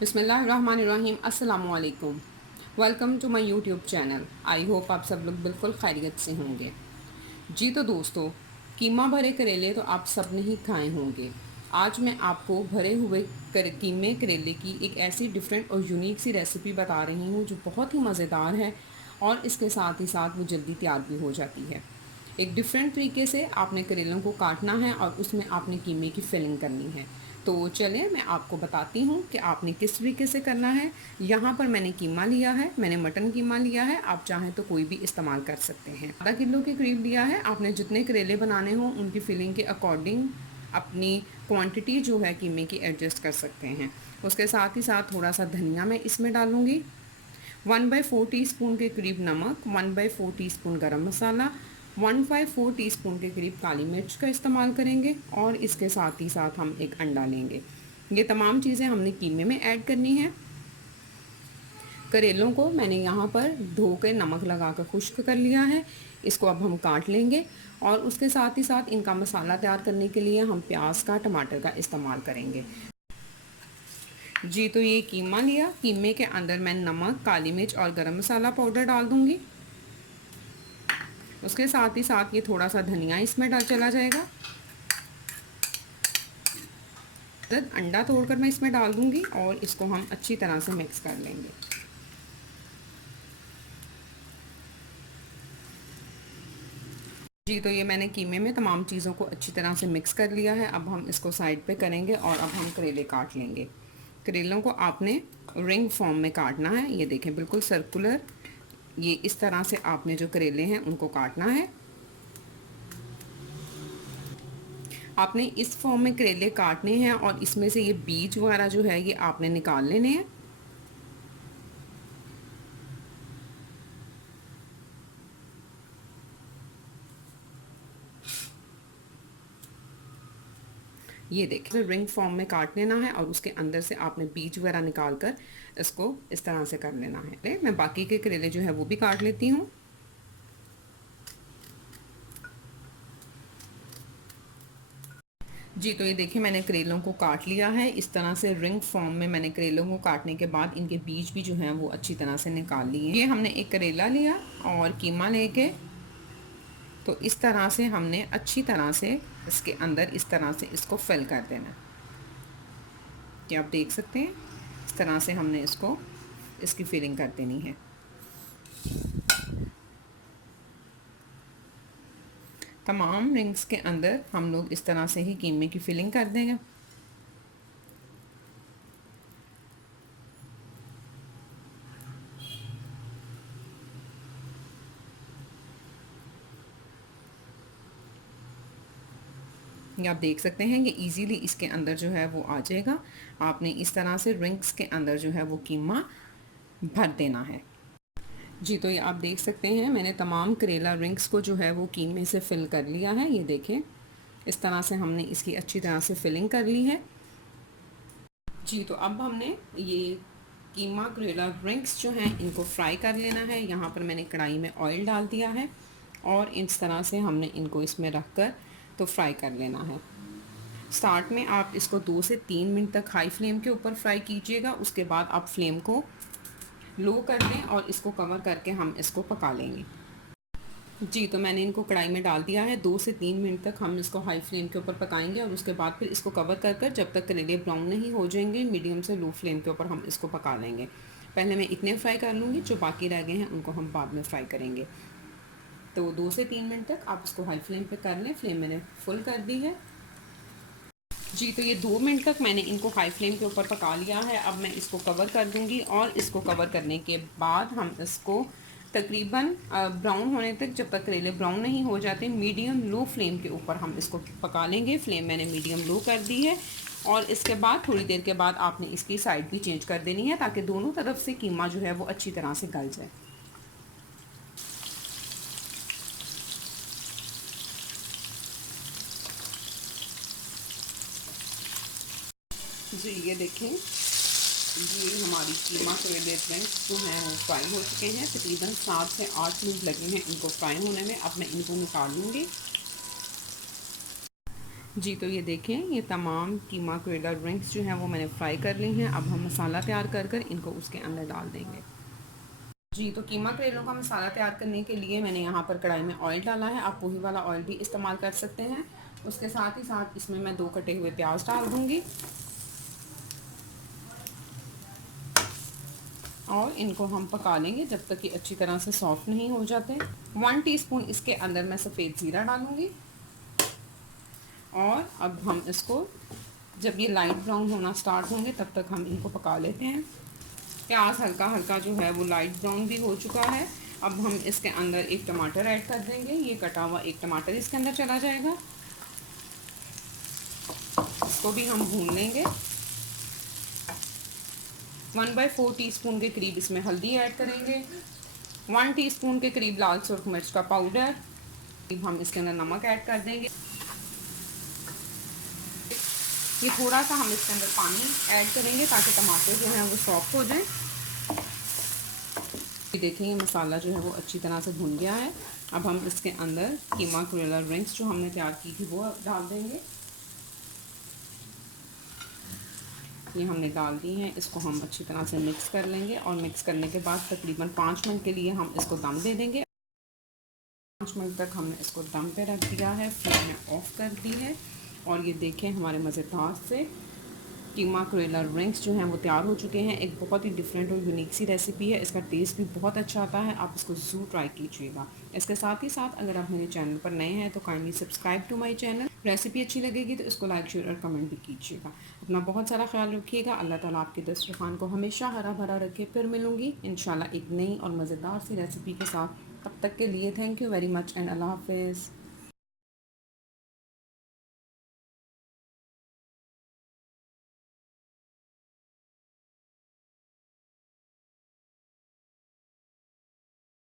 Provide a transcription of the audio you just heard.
बिस्मिल्लाहिर्रहमानिर्रहीम। अस्सलामुअलैकुम। Welcome to my YouTube channel. I hope आप सब लोग बिल्कुल खैरियत से होंगे। जी तो दोस्तों, कीमा भरे करेले तो आप सब ने ही खाए होंगे। आज मैं आपको भरे हुए कीमे करेले की एक ऐसी डिफरेंट और यूनिक सी रेसिपी बता रही हूँ जो बहुत ही मज़ेदार है और इसके साथ ही साथ वो जल्दी तैयार भी हो जाती है। एक डिफरेंट तरीके से आपने करेलों को काटना है और उसमें आपने कीमे की फिलिंग करनी है। तो चलिए मैं आपको बताती हूँ कि आपने किस तरीके से करना है। यहाँ पर मैंने कीमा लिया है, मैंने मटन कीमा लिया है, आप चाहें तो कोई भी इस्तेमाल कर सकते हैं। आधा किलो के करीब लिया है। आपने जितने करेले बनाने हों उनकी फिलिंग के अकॉर्डिंग अपनी क्वांटिटी जो है कीमे की एडजस्ट कर सकते हैं। उसके साथ ही साथ थोड़ा सा धनिया मैं इसमें डालूँगी, 1/4 टीस्पून के करीब नमक, 1/4 टीस्पून गरम मसाला, 1/4 टीस्पून के करीब काली मिर्च का इस्तेमाल करेंगे और इसके साथ ही साथ हम एक अंडा लेंगे। ये तमाम चीज़ें हमने कीमे में ऐड करनी है। करेलों को मैंने यहाँ पर धो के नमक लगा कर खुश्क कर लिया है। इसको अब हम काट लेंगे और उसके साथ ही साथ इनका मसाला तैयार करने के लिए हम प्याज का, टमाटर का इस्तेमाल करेंगे। जी तो ये कीमा लिया, कीमे के अंदर मैं नमक, काली मिर्च और गरम मसाला पाउडर डाल दूँगी। उसके साथ ही साथ ये थोड़ा सा धनिया इसमें डाल चला जाएगा। अंडा तोड़कर मैं इसमें डाल दूँगी और इसको हम अच्छी तरह से मिक्स कर लेंगे। जी तो ये मैंने कीमे में तमाम चीज़ों को अच्छी तरह से मिक्स कर लिया है। अब हम इसको साइड पे करेंगे और अब हम करेले काट लेंगे। करेलों को आपने रिंग फॉर्म में काटना है। ये देखें बिल्कुल सर्कुलर, ये इस तरह से आपने जो करेले हैं उनको काटना है। आपने इस फॉर्म में करेले काटने हैं और इसमें से ये बीज वगैरह जो है ये आपने निकाल लेने हैं। ये देखिए रिंग फॉर्म में काट लेना है और उसके अंदर से आपने बीज वगैरह निकाल कर इसको इस तरह से कर लेना है। मैं बाकी के करेले जो है वो भी काट लेती हूँ। जी तो ये देखिए मैंने करेलों को काट लिया है। इस तरह से रिंग फॉर्म में मैंने करेलों को काटने के बाद इनके बीज भी जो हैं वो अच्छी तरह से निकाल लिए। ये हमने एक करेला लिया और कीमा लेके तो इस तरह से हमने अच्छी तरह से इसके अंदर इस तरह से इसको फिल कर देना। ये आप देख सकते हैं इस तरह से हमने इसको इसकी फिलिंग कर देनी है। तमाम रिंग्स के अंदर हम लोग इस तरह से ही कीमे की फिलिंग कर देंगे। ये आप देख सकते हैं कि इजीली इसके अंदर जो है वो आ जाएगा। आपने इस तरह से रिंग्स के अंदर जो है वो कीमा भर देना है। जी तो ये आप देख सकते हैं मैंने तमाम करेला रिंग्स को जो है वो कीमे से फिल कर लिया है। ये देखें इस तरह से हमने इसकी अच्छी तरह से फिलिंग कर ली है। जी तो अब हमने ये कीमा करेला रिंग्स जो हैं इनको फ्राई कर लेना है। यहाँ पर मैंने कढ़ाई में ऑयल डाल दिया है और इस तरह से हमने इनको इसमें रख कर तो फ्राई कर लेना है। स्टार्ट में आप इसको 2 से 3 मिनट तक हाई फ्लेम के ऊपर फ्राई कीजिएगा। उसके बाद आप फ्लेम को लो कर दें और इसको कवर करके हम इसको पका लेंगे। जी तो मैंने इनको कढ़ाई में डाल दिया है। 2 से 3 मिनट तक हम इसको हाई फ्लेम के ऊपर पकाएंगे और उसके बाद फिर इसको कवर कर जब तक करेले ब्राउन नहीं हो जाएंगे मीडियम से लो फ्लेम के ऊपर हम इसको पका लेंगे। पहले मैं इतने फ्राई कर लूँगी, जो बाकी रह गए हैं उनको हम बाद में फ्राई करेंगे। तो 2 से 3 मिनट तक आप इसको हाई फ्लेम पे कर लें। फ्लेम मैंने फुल कर दी है। जी तो ये 2 मिनट तक मैंने इनको हाई फ्लेम के ऊपर पका लिया है। अब मैं इसको कवर कर दूंगी और इसको कवर करने के बाद हम इसको तकरीबन ब्राउन होने तक, जब तक करेले ब्राउन नहीं हो जाते, मीडियम लो फ्लेम के ऊपर हम इसको पका लेंगे। फ्लेम मैंने मीडियम लो कर दी है और इसके बाद थोड़ी देर के बाद आपने इसकी साइड भी चेंज कर देनी है ताकि दोनों तरफ से कीमा जो है वो अच्छी तरह से गल जाए। जी ये देखें, ये हमारी कीमा करेले रिंग्स जो हैं वो फ्राई हो चुके हैं। तकरीबन 7 से 8 मिनट लगे हैं इनको फ्राई होने में। अब मैं इनको निकाल लूँगी। जी तो ये देखें, ये तमाम कीमा करेला रिंग्स जो हैं वो मैंने फ्राई कर ली हैं। अब हम मसाला तैयार कर कर इनको उसके अंदर डाल देंगे। जी तो कीमा करेलों का मसाला तैयार करने के लिए मैंने यहाँ पर कढ़ाई में ऑयल डाला है। आप वही वाला ऑयल भी इस्तेमाल कर सकते हैं। उसके साथ ही साथ इसमें मैं 2 कटे हुए प्याज डाल दूँगी और इनको हम पका लेंगे जब तक कि अच्छी तरह से सॉफ्ट नहीं हो जाते। 1 टीस्पून इसके अंदर मैं सफ़ेद ज़ीरा डालूँगी और अब हम इसको, जब ये लाइट ब्राउन होना स्टार्ट होंगे तब तक हम इनको पका लेते हैं। प्याज हल्का हल्का जो है वो लाइट ब्राउन भी हो चुका है। अब हम इसके अंदर एक टमाटर ऐड कर देंगे। ये कटा हुआ एक टमाटर इसके अंदर चला जाएगा, इसको भी हम भून लेंगे। 1/4 टीस्पून के करीब इसमें हल्दी ऐड करेंगे। 1 टीस्पून के करीब लाल सुर्ख मिर्च का पाउडर। हम इसके अंदर नमक ऐड कर देंगे। ये थोड़ा सा हम इसके अंदर पानी ऐड करेंगे ताकि टमाटर जो है वो सॉफ्ट हो जाए। देखेंगे मसाला जो है वो अच्छी तरह से भुन गया है। अब हम इसके अंदर कीमा करेला रिंग्स जो हमने तैयार की थी वो डाल देंगे। ये हमने डाल दी हैं, इसको हम अच्छी तरह से मिक्स कर लेंगे और मिक्स करने के बाद तकरीबन 5 मिनट के लिए हम इसको दम दे देंगे। 5 मिनट तक हमने इसको दम पे रख दिया है, फ्लेम ऑफ कर दी है और ये देखें हमारे मज़ेदार से कीमा करेला रिंग्स जो हैं वो तैयार हो चुके हैं। एक बहुत ही डिफरेंट और यूनिक सी रेसिपी है। इसका टेस्ट भी बहुत अच्छा आता है, आप इसको ज़रूर ट्राई कीजिएगा। इसके साथ ही साथ अगर आप मेरे चैनल पर नए हैं तो kindly subscribe to my channel. Recipe अच्छी लगेगी तो इसको लाइक शेयर और कमेंट भी कीजिएगा। अपना बहुत सारा ख्याल रखिएगा। अल्लाह ताला आपके दस्तरखान को हमेशा हरा भरा रखे। फिर मिलूँगी इंशाल्लाह एक नई और मज़ेदार सी रेसिपी के साथ। तब तक के लिए thank you very much and अल्लाह हाफिज़।